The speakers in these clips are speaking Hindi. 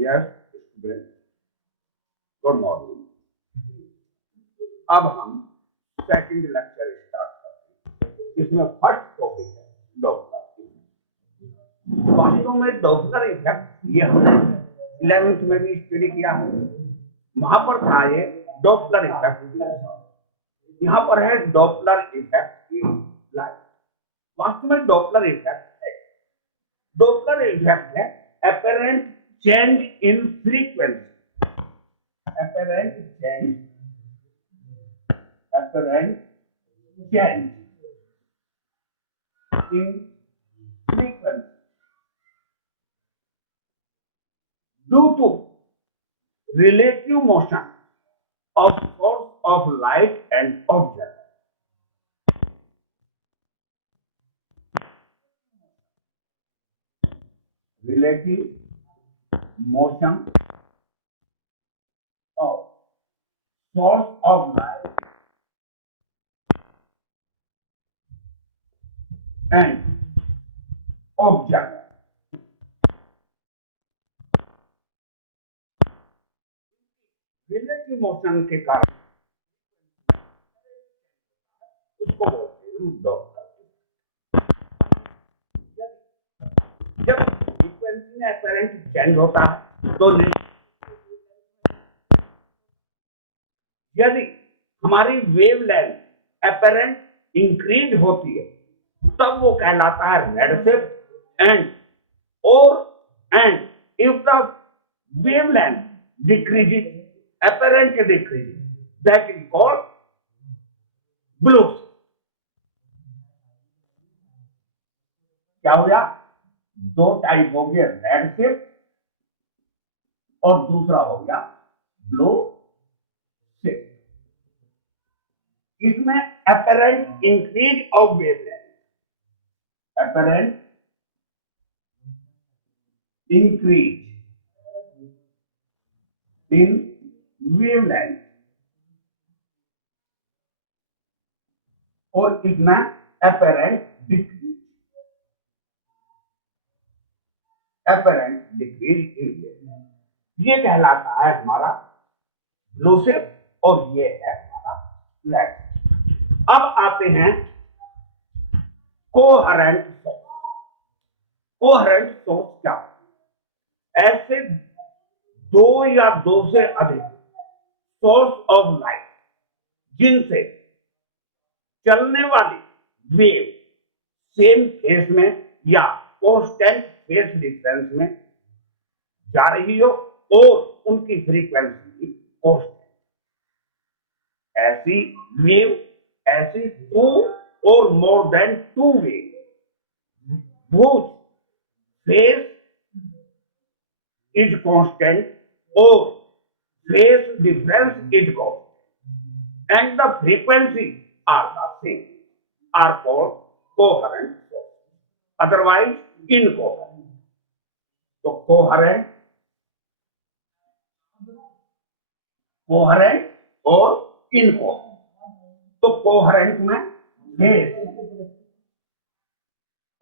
Yes student, good morning. अब हम सेकंड लेक्चर स्टार्ट करते हैं। इसमें फर्स्ट टॉपिक है डॉपलर। वास्तव में डॉपलर इफेक्ट ये हमने 11th में भी स्टडी किया है। वहां पर था ये डॉपलर इफेक्ट। यहाँ पर है डॉपलर इफेक्ट इन लाइट। वास्तव में डॉपलर इफेक्ट है, डॉपलर इफेक्ट है apparent change in frequency, apparent change in frequency due to relative motion of source of light and object. Relative motion of source of light and object. Relative motion के कारण उसको बोलते हैं डॉपलर। जब फ्रीक्वेंसी में अपैरेंट चेंज होता है तो यदि हमारी वेवलेंथ अपैरेंट इंक्रीज होती है तब वो कहलाता है redshift and if the wavelength decreases, apparent decreases, that is called blue. क्या हो गया? दो टाइप हो गया, रेड शिफ्ट और दूसरा हो गया ब्लू शिफ्ट। इसमें apparent increase of wavelength, apparent increase in wavelength और इसमें apparent decrease, apparent decrease in wavelength। ये कहलाता है हमारा ब्लू शिफ्ट और ये है हमारा रेड शिफ्ट। अब आते हैं कोहेरेंट सोर्स। कोहेरेंट सोर्स क्या? ऐसे दो या दो से अधिक सोर्स ऑफ लाइट जिनसे चलने वाली वेव सेम फेज में या कांस्टेंट फेज डिफरेंस में जा रही हो और उनकी फ्रीक्वेंसी कांस्टेंट। ऐसी वेव, ऐसी two or more than two wave whose phase is constant or phase difference is constant and the frequency are the same are called coherent source, otherwise incoherent. तो coherent और incoherent। तो coherent में phase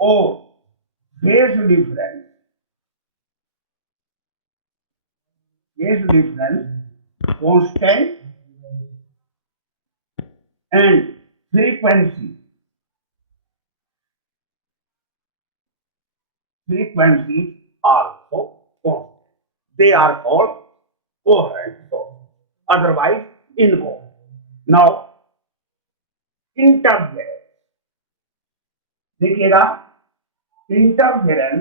और phase difference constant and frequency also constant. They are called coherent source, otherwise incoherent. Now interference, देखिएगा, इंटरफेरेंस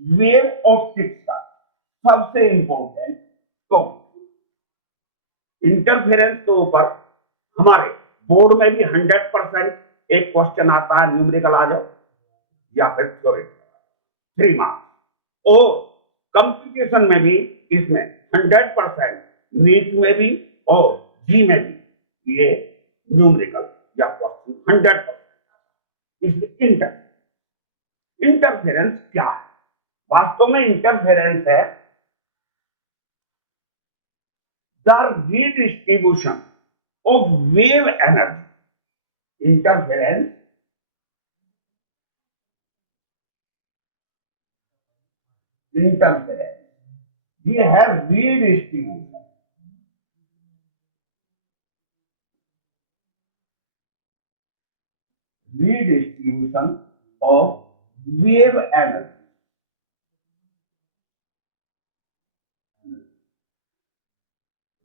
वेव ऑप्टिक्स का सबसे इंपॉर्टेंट टॉपिक। इंटरफेरेंस के ऊपर हमारे बोर्ड में भी 100% एक क्वेश्चन आता है, न्यूमेरिकल आ जाओ या फिर थ्योरी 3 मार्क्स, और कंप्यूटेशन में भी इसमें 100% नीट में भी और जी में भी ये न्यूमेरिकल या क्वेश्चन 100%। इसलिए इंटरफेरेंस क्या है? वास्तव में इंटरफेरेंस है the redistribution of wave energy. Interference interference, ये है redistribution. Redistribution of wave energy,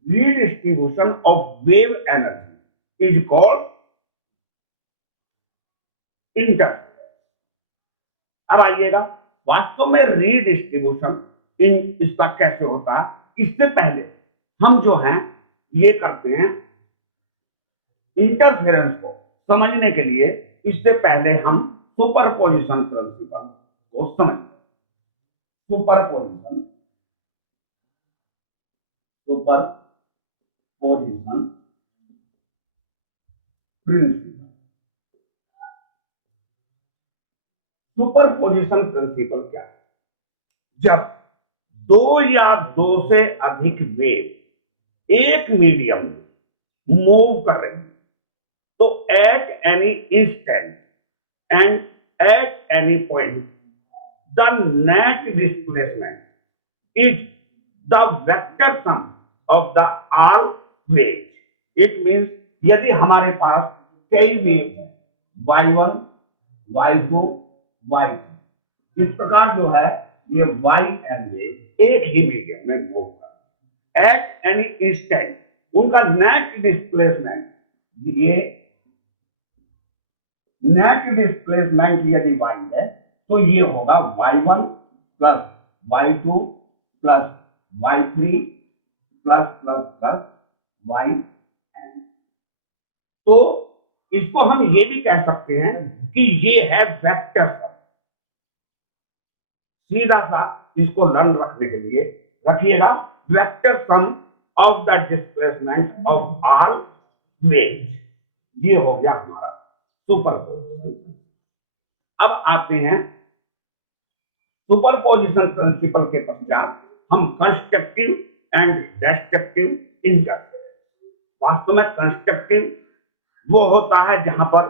redistribution of wave energy is called interference। अब आइएगा, वास्तव में रीडिस्ट्रीब्यूशन इसका कैसे होता है, इससे पहले हम जो हैं ये करते हैं इंटरफेरेंस को समझने के लिए, इससे पहले हम सुपरपोजिशन प्रिंसिपल को समझें। Superposition principle. सुपरपोजिशन प्रिंसिपल क्या है? जब दो या दो से अधिक वेव एक मीडियम में मूव कर रही है, तो at any instant and at any point the net displacement is the vector sum of the all waves. It means यदि हमारे पास कई वेव है, y1, y2, y3, इस प्रकार जो है ये y एंड वेव एक ही मीडियम में मूव कर एट एनी इंस्टेंट, उनका नेट डिस्प्लेसमेंट, ये नेट डिस्प्लेसमेंट यदि y है तो ये होगा y1 plus y2 plus y3 plus plus plus yn। तो इसको हम ये भी कह सकते हैं कि ये है वेक्टर सम। सीधा सा इसको लर्न रखने के लिए रखिएगा, vector sum of the displacement of all waves, ये हो गया हमारा सुपरपोजिशन। अब आते हैं सुपरपोजिशन प्रिंसिपल के पश्चात हम कंस्ट्रक्टिव एंड डिस्ट्रक्टिव इंटरफेरेंस। वास्तव में कंस्ट्रक्टिव वो होता है जहां पर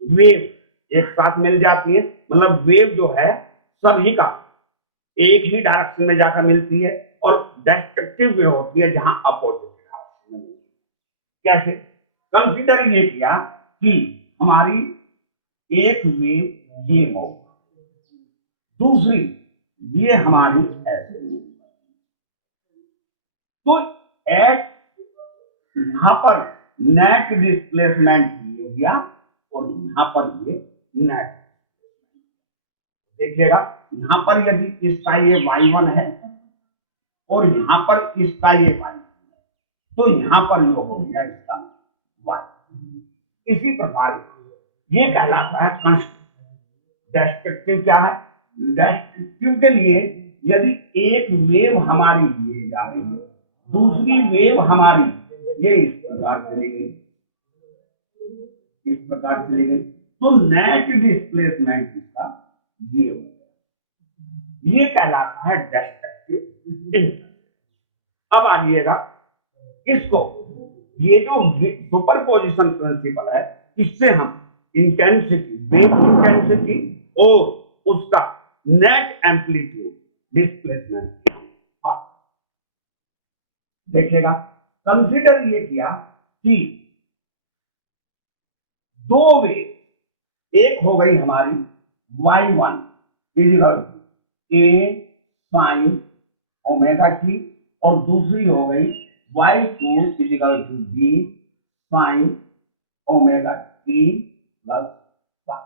वेव एक साथ मिल जाती है, मतलब वेव जो है सभी का एक ही डायरेक्शन में जाकर मिलती है, और डिस्ट्रक्टिव वेव होती है जहां अपोजिट डायरेक्शन में मिलती है। कैसे? कंसीडर ये किया कि हमारी एक वेव ये मूव, दूसरी ये हमारी ऐसे मूव, तो एट यहां पर नेट डिस्प्लेसमेंट ये गया और यहां पर ये नेट। देखिएगा, यहां पर यदि इसका ये y1 है और यहां पर इसका ये y है, तो यहां पर ये हो गया इसका y। इसी प्रकार ये कहलाता है कंस्ट्रक्टिव। डिस्ट्रक्टिव क्या है? डिस्ट्रक्टिव के लिए यदि एक वेव हमारी ये जा रही है, दूसरी वेव हमारी ये इस प्रकार चली गई, इस प्रकार चली गई, तो नेट डिस्प्लेसमेंट इसका ये हो गया, ये कहलाता है डिस्ट्रक्टिव इंटरफेरेंस। अब आइएगा, इसको ये जो सुपरपोजिशन प्रिंसिपल है, इससे हम इंटेंसिटी, वेव इंटेंसिटी और उसका नेट एम्पलीट्यूड डिस्प्लेसमेंट देखिएगा। कंसीडर ये किया कि दो वेव, एक हो गई हमारी y1 equal to a sin omega t, और दूसरी हो गई y2 equal to b sin omega t plus 1।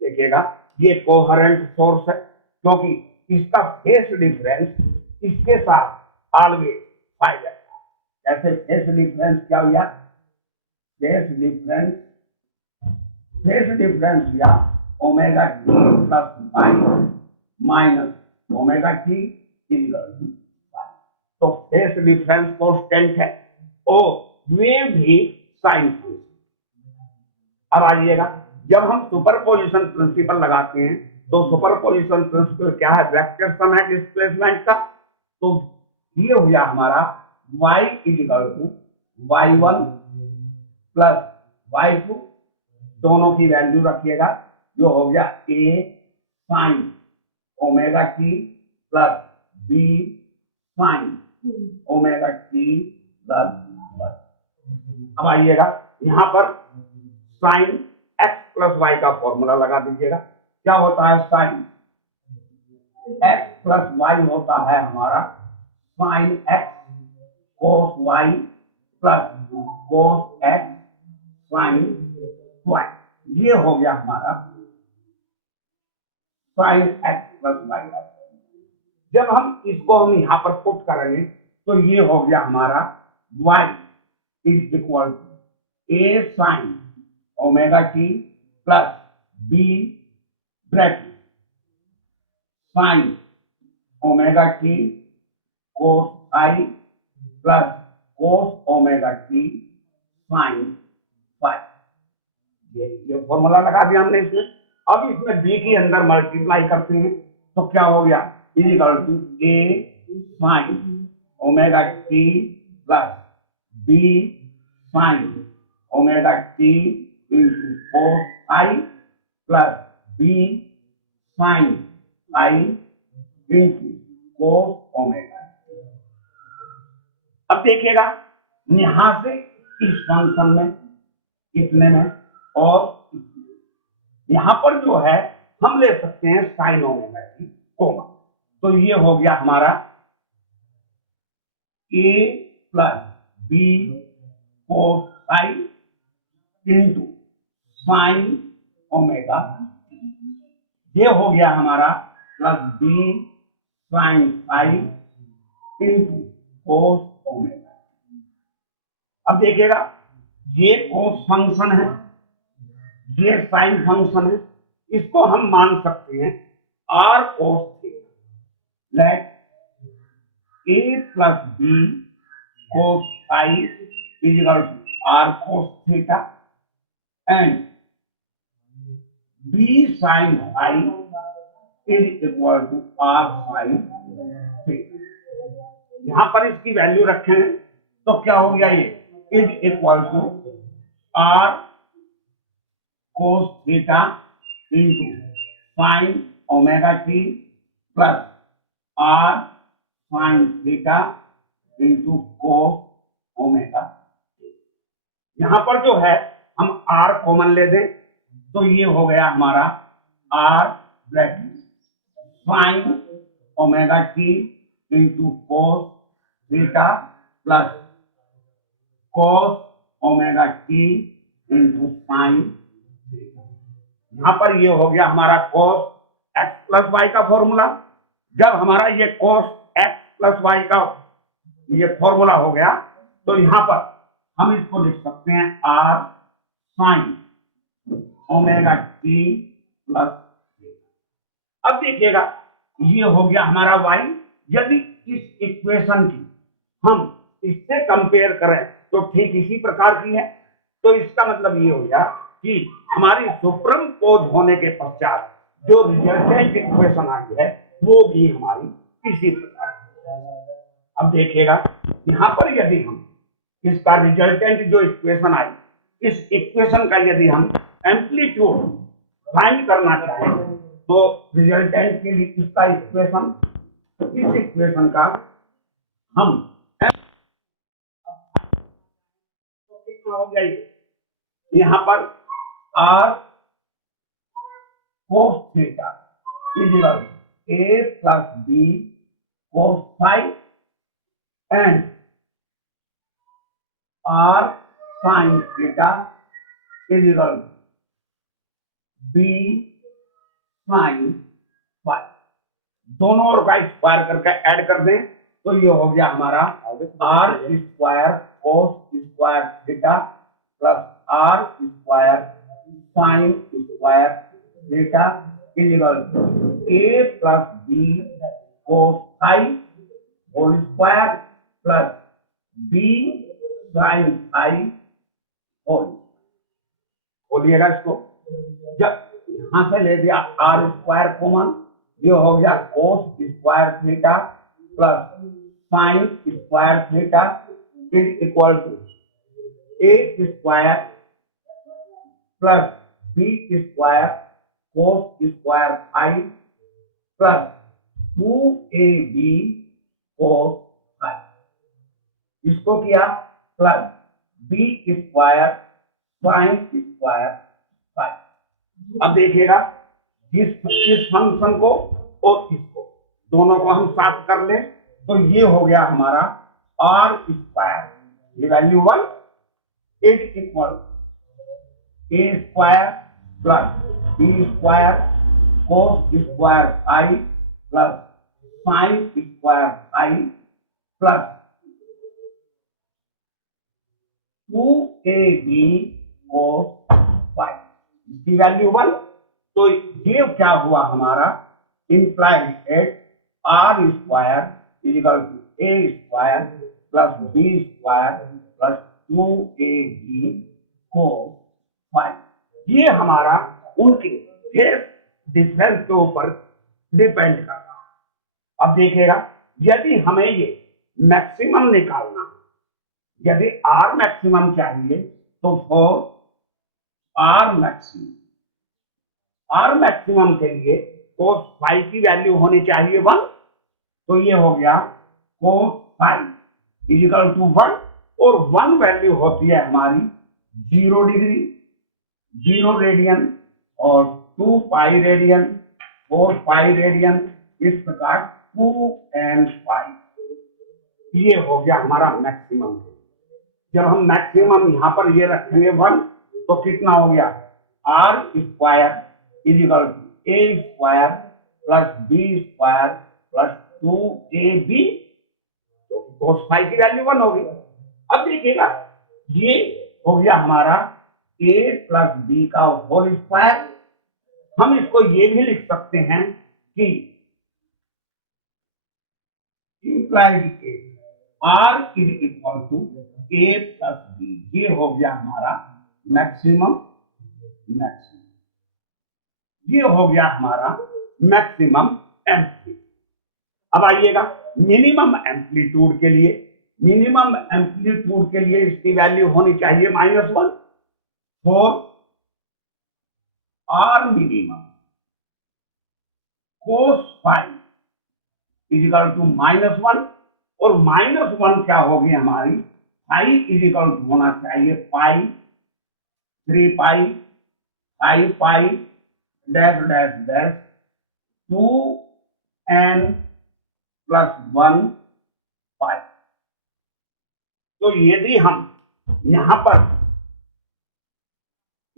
देखिएगा, ये कोहेरेंट सोर्स है, क्योंकि इसका फेस डिफरेंस इसके साथ ऑलवेज पाया जाता है। ऐसे फेस डिफरेंस क्या हुआ? फेस डिफरेंस या omega T plus pi minus omega T equal to pi. तो फेस डिफरेंस कांस्टेंट है और वेव भी साइन फंक्शन। अब आइएगा, जब हम सुपरपोजिशन प्रिंसिपल लगाते हैं तो सुपरपोजिशन प्रिंसिपल क्या है? वेक्टर सम है डिस्प्लेसमेंट का। तो ये हो गया हमारा y equal to y1 plus y2, दोनों की वैल्यू रखिएगा, जो हो गया a sin omega T plus B sine omega T plus one. अब आइएगा यहां पर साइन एक्स प्लस वाई का फॉर्मूला लगा दीजिएगा। क्या होता है साइन एक्स प्लस वाई होता है हमारा sine X cos Y plus cos X sine Y. ये हो गया हमारा साइन एक्स प्लस वाई का। जब हम यहां पर पुट करेंगे तो ये हो गया हमारा y is equal to A sine omega T plus B bracket sine omega T cos I plus cos omega T sine phi. ये फॉर्मूला लगा दिया हमने इसमें। अब इसमें बी के अंदर मल्टीप्लाई करते हैं तो क्या हो गया is equal to A sine omega T plus B sine omega T into cos I plus B sine I into cos omega. अब देखिएगा यहां से इस फंक्शन में इतने में और यहां पर जो है हम ले सकते हैं साइन ओमेगा टी कॉमन। तो ये हो गया हमारा ए प्लस बी कोस आई इंटू साइन ओमेगा। ये हो गया हमारा plus B sine I into cos omega. अब देखिएगा ये कोस फंक्शन है, ये साइन फंक्शन है, इसको हम मान सकते हैं R cos theta. Let A plus B cos I is equal to R cos theta and B sine I is equal to R sine theta. यहां पर इसकी वैल्यू रखें तो क्या हो गया ये is equal to R cos theta into sine omega T plus R sine theta into cos omega. यहां पर जो है हम आर कॉमन ले दें तो ये हो गया हमारा R bracket sine omega T into cos theta plus cos omega T into sine theta. यहां पर ये हो गया हमारा कोस एक्स प्लस वाई का फॉर्मूला। जब हमारा ये कोस एक्स प्लस वाई का ये फॉर्मूला हो गया तो यहां पर हम इसको लिख सकते हैं R sine omega T plus. अब देखिएगा ये हो गया हमारा y। यदि इस इक्वेशन की हम इससे कंपेयर करें तो ठीक इसी प्रकार की है। तो इसका मतलब ये हो गया कि हमारी सुप्रीम पोज होने के पश्चात जो रिजल्टेंट इक्वेशन आई है वो भी हमारी इसी प्रकार है। अब देखिएगा यहां पर यदि हम इसका रिजल्टेंट जो इक्वेशन आई इस इक्वेशन का यदि हम एम्पलीट्यूड फाइंड करना चाहें तो रिजल्टेंट के लिए इसका इक्वेशन इस इक्वेशन का हम तो कितना हो गया यहां पर R cos theta is equal to A plus B cos phi and R sine theta is equal to B sine phi. दोनों और का स्क्वायर करके ऐड कर दें तो ये हो गया हमारा R square cos square theta plus R square sine square theta is equal to A plus B cos phi whole square plus B sine phi whole. बोलिएगा इसको। जब यहां से ले दिया आर स्क्वायर कॉमन ये हो गया cos square theta plus sine square theta is equal to A square plus B square cos square phi plus 2ab cos phi, इसको किया plus b square sine square phi. अब देखिएगा इस फंक्शन को और इसको दोनों को हम साथ कर ले तो ये हो गया हमारा आर स्क्वायर, ये value 1 is equal A square plus B square cos square I plus sine square I plus 2ab cos phi, इसकी वैल्यू 1। तो ये क्या हुआ हमारा implies that R square is equal to A square plus B square plus 2ab cos phi. ये हमारा उनके फेस डिफरेंस के ऊपर डिपेंड करता है। अब देखिएगा यदि हमें ये मैक्सिमम निकालना है, यदि आर मैक्सिमम चाहिए तो फॉर आर मैक्सिमम के लिए cos फाइव की वैल्यू होनी चाहिए 1, तो ये हो गया cos फाइव इजिकल टू 1 और 1 वैल्यू होती है हमारी 0 डिग्री, 0 रेडियन और 2 पाई रेडियन, 4 पाई रेडियन, इस प्रकार 2 and 5। ये हो गया हमारा मैक्सिमम। जब हम मैक्सिमम यहां पर ये रखेंगे 1 तो कितना हो गया R square is equal to A square plus B square plus 2ab, तो cos फाइव की वैल्यू 1 होगी। अब देखिएगा ये हो गया हमारा a प्लस बी का होल स्क्वायर। हम इसको ये भी लिख सकते हैं कि implies R is equal to A plus B, ये हो गया हमारा मैक्सिमम, ये हो गया हमारा मैक्सिमम एम्पलीट्यूड। अब आइएगा मिनिमम एम्पलीट्यूड के लिए, मिनिमम एम्पलीट्यूड के लिए इसकी वैल्यू होनी चाहिए -1 for R minimum cos phi is equal to -1 और -1 क्या होगी हमारी फाइव इजिकल टू होना चाहिए pi, 3 pi 5 pi dash dash dash 2n plus 1 pi. तो यदि हम यहां पर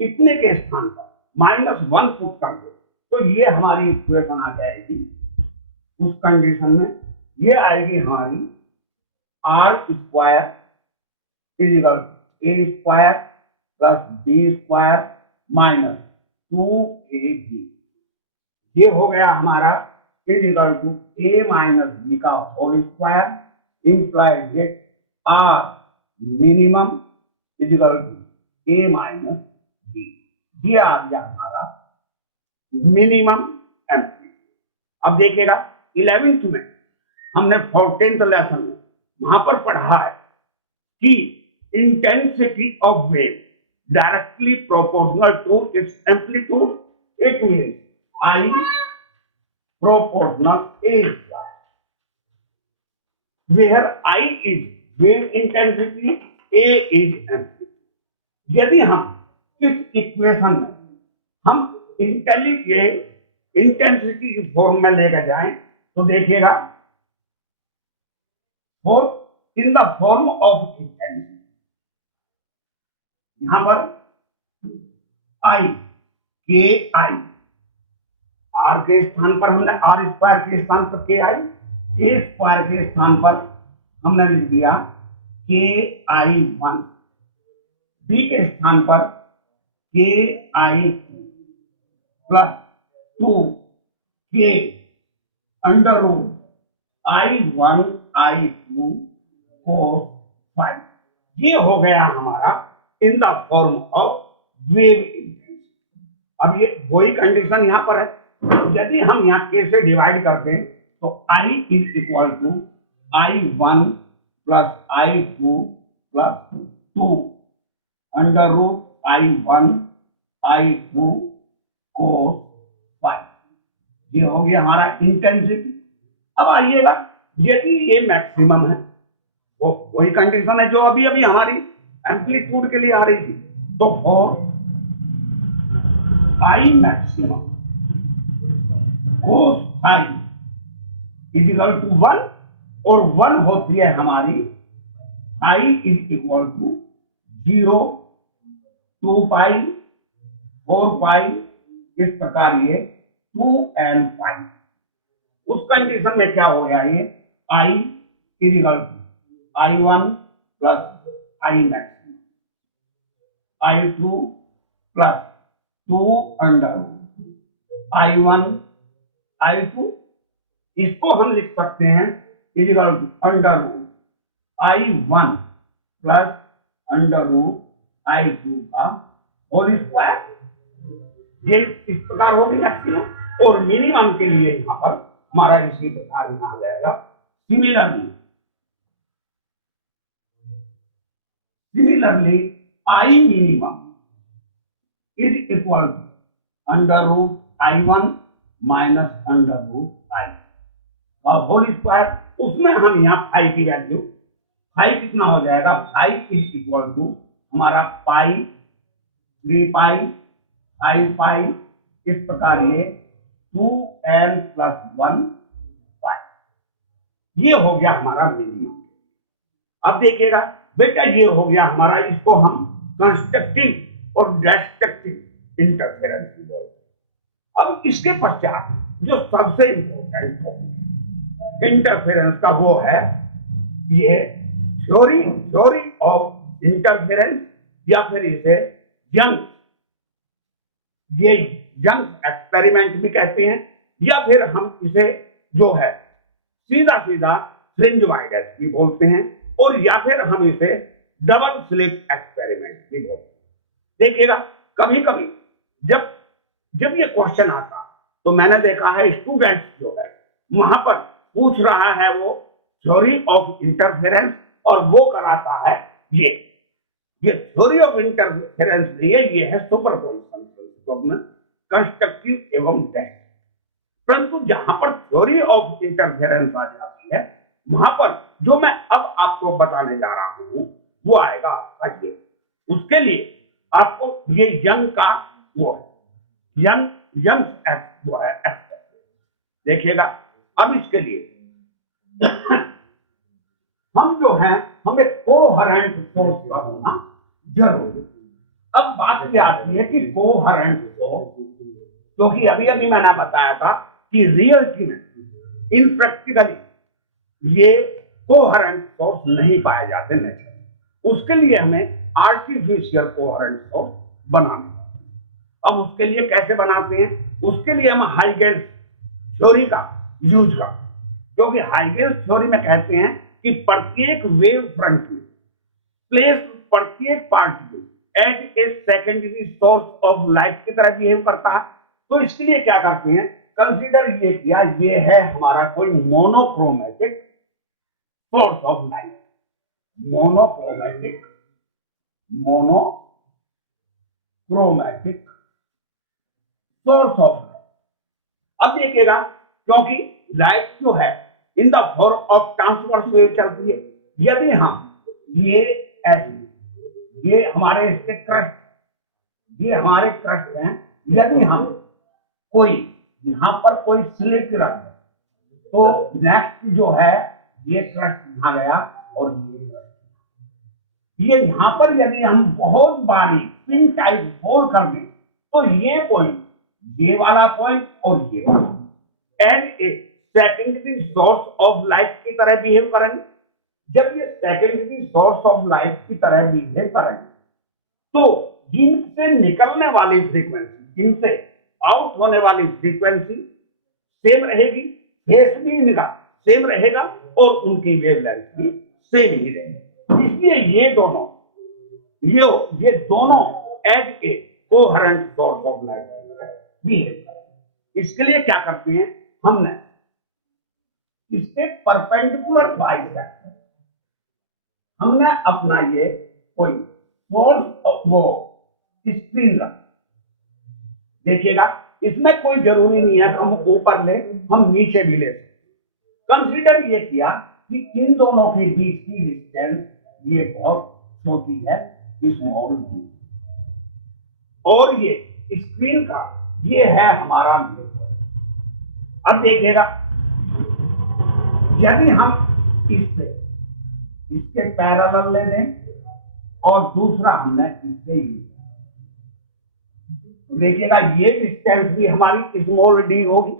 इतने के स्थान पर -1 पुट कर दे तो ये हमारी इक्वेशन आ जाएगी। उस कंडीशन में ये आएगी हमारी R square equal A square plus B square minus 2ab, ये हो गया हमारा equal to a minus B का whole square implied that R minimum equal to a minus B. ये आ गया हमारा मिनिमम एम्पलीट्यूड। अब देखिएगा 11th में हमने 14th लेसन में वहां पर पढ़ा है कि intensity of wave directly proportional to its amplitude, it means I proportional A square, where I is wave intensity, A is amplitude। यदि हम इस इक्वेशन में हम इंटेंसिटी की फॉर्म में लेकर जाएं तो देखिएगा for in the form of intensity, यहां पर आई के आई, आर के स्थान पर हमने आर स्क्वायर के स्थान पर के आई, ए स्क्वायर के स्थान पर हमने लिख दिया के आई 1, बी के स्थान पर के आई प्लस 2 के under root I 1 I 2 cos 5। ये हो गया हमारा in the form of wave intensity. अब ये वही कंडीशन यहां पर है, यदि हम यहाँ के से डिवाइड करते हैं तो I is equal to I1 plus I2 plus 2 under root I1 I2 cos 5। ये हो गया हमारा इंटेंसिटी। अब आइएगा, यदि ये मैक्सिमम है, वो वही कंडीशन है जो अभी अभी हमारी एम्पलीट्यूड के लिए आ रही थी, तो for I maximum cos phi is equal to 1, और 1 होती है हमारी phi is equal to 0, 2 pi, 4 pi, इस प्रकार ये 2n पाई। उस कंडीशन में क्या हो गया, ये i is equal to i1 plus i maximum, i2 plus 2 under i1 i2, इसको हम लिख सकते हैं is equal to under i1 plus under i2 का होल स्क्वायर। ये इस प्रकार होगी मैक्सिमम, और मिनिमम के लिए यहां पर हमारा इसी प्रकार में आ जाएगा। Similarly I minimum is equal to under i1 minus under i और होल स्क्वायर। उसमें हम यहाँ फाई की वैल्यू, फाई कितना हो जाएगा, फाई इज इक्वल टू हमारा पाई, 3 पाई, 5 पाई, इस प्रकार ये 2n प्लस 1 पाई। ये हो गया हमारा मिनिमम। अब देखिएगा बेटा, ये हो गया हमारा, इसको हम कंस्ट्रक्टिव और डिस्ट्रक्टिव इंटरफेरेंस बोलते हैं। अब इसके पश्चात जो सबसे इंपॉर्टेंट टॉपिक इंटरफेरेंस का वो है ये थ्योरी ऑफ इंटरफेरेंस, या फिर इसे यंग्स, ये यंग्स एक्सपेरिमेंट भी कहते हैं, या फिर हम इसे जो है सीधा सीधा फ्रिंज वाइडर भी बोलते हैं, और या फिर हम इसे डबल स्लिट एक्सपेरिमेंट भी बोलते हैं। देखिएगा कभी कभी जब ये क्वेश्चन आता तो मैंने देखा है स्टूडेंट्स जो है वहां पर पूछ रहा है वो थ्योरी ऑफ इंटरफेरेंस, और वो कराता है ये थ्योरी ऑफ इंटरफेरेंस नहीं है, ये है सुपरपोजिशन, कंस्ट्रक्टिव एवं डिस्ट्रक्टिव। परंतु जहां पर थ्योरी ऑफ इंटरफेरेंस आ जाती है, वहां पर जो मैं अब आपको बताने जा रहा हूं वो आएगा आपका ये। उसके लिए आपको ये यंग का वो है यंग वो है देखिएगा। अब इसके लिए हम जो है हमें कोहेरेंट सोर्स का होना जरूरी। अब बात ये आती है कि कोहेरेंट सोर्स, क्योंकि अभी अभी मैंने बताया था कि रियलिटी में इन प्रैक्टिकली ये कोहेरेंट सोर्स नहीं पाए जाते नेचर। उसके लिए हमें आर्टिफिशियल कोहेरेंट सोर्स बनाना। अब उसके लिए कैसे बनाते हैं, उसके लिए हम हाइगेंस थ्योरी का यूज का, क्योंकि हाइगेंस थ्योरी में कहते हैं कि प्रत्येक वेव फ्रंट में प्लेस प्रत्येक particle as a secondary source of light की तरह बिहेव करता है। तो इसके लिए क्या करते हैं, कंसीडर ये किया, ये है हमारा कोई monochromatic source of light, monochromatic source of light. अब देखिएगा, क्योंकि लाइट जो है इन the form of transverse wave चलती है, यदि हम ये ऐसे ये हमारे इसके क्रस्ट, ये हमारे क्रस्ट हैं, यदि हम कोई यहां पर कोई स्लिट रख दें तो नेक्स्ट जो है ये क्रस्ट यहां गया, और ये यहां पर यदि हम बहुत बारीक पिन टाइप होल कर दें तो ये पॉइंट, ये वाला पॉइंट और ये वाला and A secondary source of light की तरह बिहेव करेंगे। जब ये सेकेंडरी सोर्स ऑफ लाइट की तरह बिहेव करेंगे तो जिनसे निकलने वाली फ्रीक्वेंसी, जिनसे आउट होने वाली फ्रीक्वेंसी सेम रहेगी, फेस भी इनका सेम रहेगा, और उनकी वेवलेंथ भी सेम ही रहेगी। इसलिए ये दोनों as a coherent source of light behave करेंगे। इसके लिए क्या करते हैं, हमने इसके परपेंडिकुलर बाइसेक्टर हमने अपना ये कोई सोर्स वो स्क्रीन रख, देखिएगा इसमें कोई जरूरी नहीं है हम ऊपर ले, हम नीचे भी ले सकते। कंसीडर ये किया कि इन दोनों के बीच की डिस्टेंस ये बहुत छोटी है, स्मॉल डी, और ये स्क्रीन का ये है हमारा मिरर। अब देखिएगा, यदि हम इससे इसके पैरेलल ले दें और दूसरा हमने इससे यूज, देखिएगा ये डिस्टेंस भी हमारी स्मॉल डी होगी।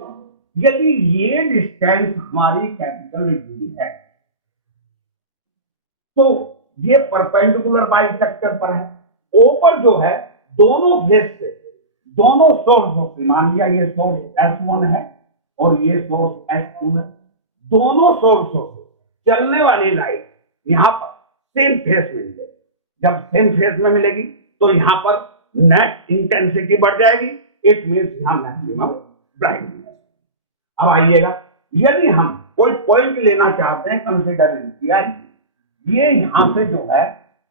यदि ये डिस्टेंस हमारी कैपिटल डी है तो ये परपेंडिकुलर बाइसेक्टर पर है। ऊपर जो है दोनों फेस से, दोनों सोर्सों से, मान लिया ये सोर्स S1 है और ये सोर्स S2 है, दोनों सोर्सों से चलने वाली लाइट यहां पर सेम फेस में मिलेगी। जब सेम फेस में मिलेगी तो यहां पर नेट इंटेंसिटी बढ़ जाएगी, इट मींस यहां मैक्सिमम ब्राइटनेस। अब आइएगा, यदि हम कोई पॉइंट लेना चाहते हैं, कंसीडर किया ये यहां से जो है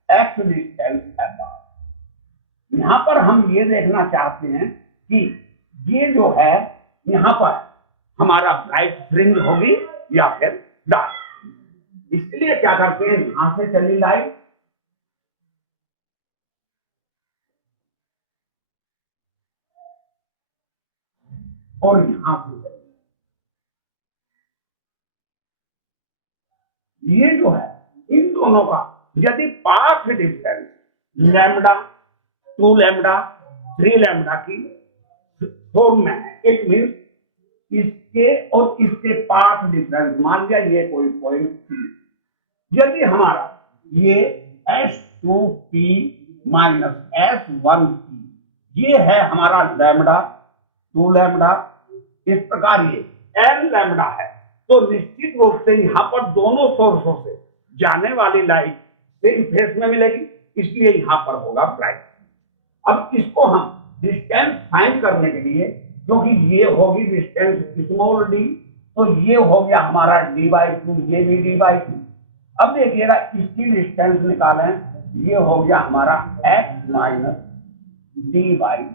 एक्स डिस्टेंस है, यहां पर हम ये देखना चाहते हैं कि ये जो है यहां पर हमारा ब्राइट फ्रिंज होगी या फिर डार्क। इसके लिए क्या करते हैं, यहां से चली लाइट और यहां से चली, ये जो है इन दोनों का यदि path difference lambda, 2 lambda, 3 lambda की फॉर्म में है, इट मींस इसके और इसके पाथ डिफरेंस, मान लिया ये कोई पॉइंट थी, यदि हमारा ये S2P माइनस S1P ये है हमारा लैम्डा, 2 लैम्डा, इस प्रकार ये n लैम्डा है, तो निश्चित रूप से यहां पर दोनों सोर्सों से जाने वाली लाइट सेम फेस में मिलेगी, इसलिए यहां पर होगा ब्राइट। अब इसको हम डिस्टेंस फाइंड करने के लिए, क्योंकि ये होगी डिस्टेंस स्मॉल डी, तो ये हो गया हमारा d/2, ये भी d/2। अब देखिएगा इसकी डिस्टेंस निकालें, ये हो गया हमारा x माइनस d/2,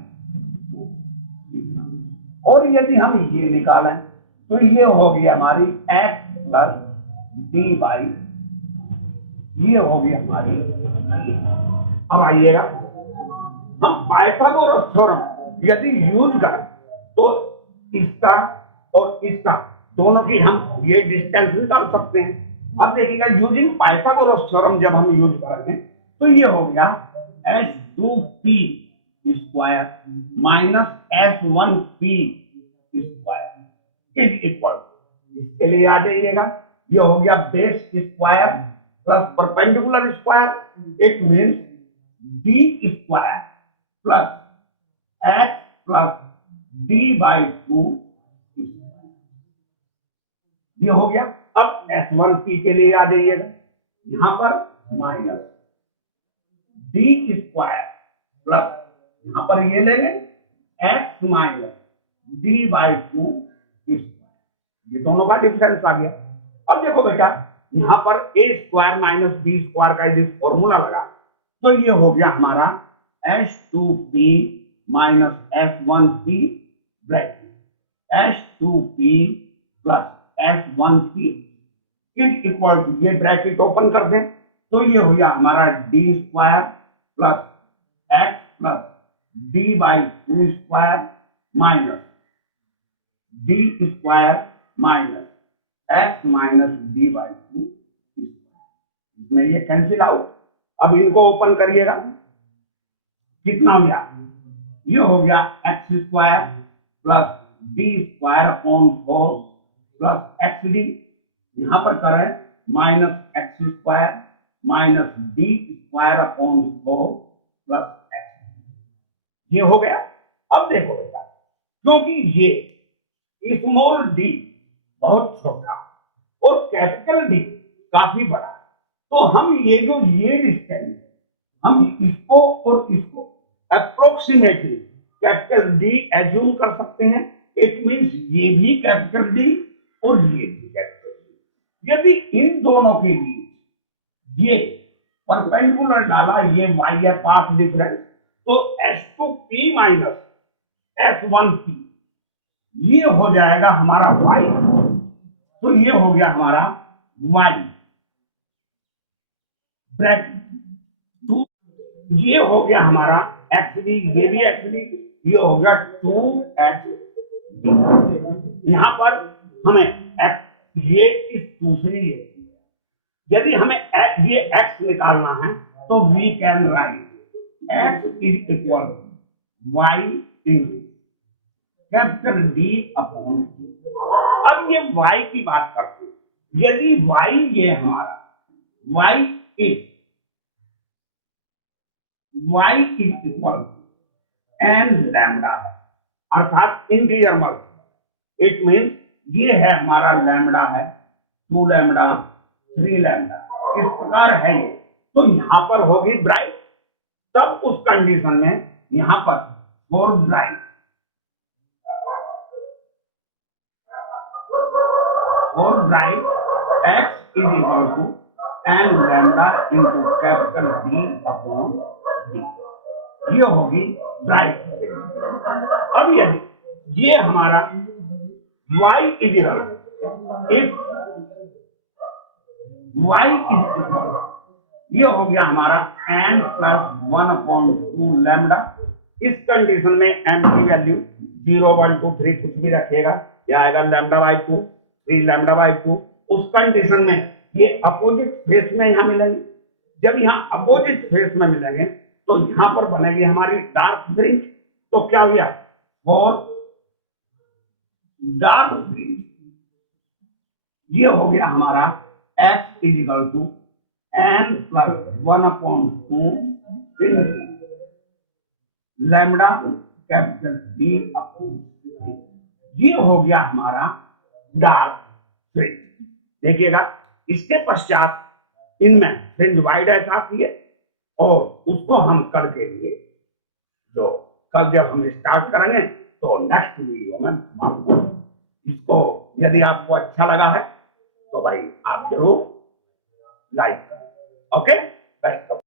और यदि हम ये निकालें तो ये हो गया हमारी x प्लस d/, ये हो गया हमारी। अब आइएगा, हम पाइथागोरस थ्योरम यदि यूज करें तो इसका और इसका दोनों की हम ये डिस्टेंस निकाल सकते हैं। अब देखिएगा, यूजिंग पाइथागोरस थ्योरम जब हम यूज करेंगे तो ये हो गया S2P square minus S1P square is equal, इसके लिए आ जाइएगा, ये हो गया base square plus perpendicular square, it means d square plus x plus d/2, ये हो गया। अब S1P के लिए आ जाइएगा, यहां पर माइनस d स्क्वायर प्लस यहां पर ये लेंगे x माइनस d/2 स्क्वायर, ये दोनों का डिफरेंस आ गया। अब देखो बेटा, यहां पर a square minus b square का यदि फॉर्मूला लगा तो ये हो गया हमारा S2P minus S1P bracket S2P plus S1P is equal to, ये ब्रैकेट ओपन कर दें तो ये हो गया हमारा d square plus x plus d/2 square minus d square minus x minus d/2, इसमें ये कैंसिल आउट। अब इनको ओपन करिएगा, कितना हो गया, ये हो गया x square plus d square upon 4 plus xd, यहां पर करें minus x square minus d square upon 4 plus x, ये हो गया। अब देखो बेटा, क्योंकि ये स्मॉल d बहुत छोटा और कैपिटल D काफी बड़ा, तो हम ये जो ये डिस्टेंस, हम इसको और इसको अप्रोक्सीमेटली कैपिटल D एज्यूम कर सकते हैं, इट मींस ये भी कैपिटल D और ये भी कैपिटल D। यदि इन दोनों के बीच ये परपेंडिकुलर डाला, ये y है पाथ डिफरेंस, तो S2P माइनस S1P ये हो जाएगा हमारा y, तो ये हो गया हमारा y ब्रैकेट 2, ये हो गया हमारा एक्स डी, ये भी एक्स डी, ये हो गया 2x डी। यहां पर हमें x, ये इस दूसरी, यदि हमें ये x निकालना है तो we can write x is equal y into capital D upon T. अब ये y की बात करते हैं, यदि y ये हमारा y is equal to N lambda है, अर्थात इंटीजर मल्टीपल, इट मीन्स ये है हमारा लैम्डा है, 2 लैम्डा 3 लैम्डा, इस प्रकार है ये, तो यहां पर होगी ब्राइट। तब उस कंडीशन में यहां पर for bright x is equal to N lambda into capital D upon D, ये होगी ब्राइट। अब यदि ये हमारा y is equal, if y is equal, ये हो गया हमारा n प्लस 1/2 लैम्डा। इस कंडीशन में m की वैल्यू 0, 1, 2, 3 कुछ भी रखिएगा, यह आएगा λ/2, 3 λ/2। उस कंडीशन में ये अपोजिट फेस में यहां मिलेंगे। जब यहां अपोजिट फेस में मिलेंगे तो यहां पर बनेगी हमारी डार्क फ्रिंज। तो क्या हुआ, फॉर डार्क फ्रिंज ये हो गया हमारा x is equal to n plus 1/2 into lambda capital D upon D, ये हो गया हमारा डार्क फ्रिंज। देखिएगा इसके पश्चात इनमें फ्रिंज वाइड आती है, और उसको हम कल के लिए, जो कल जब हम स्टार्ट करेंगे तो नेक्स्ट वीडियो में आपको इसको, यदि आपको अच्छा लगा है तो भाई आप जरूर लाइक करें। Okay, best of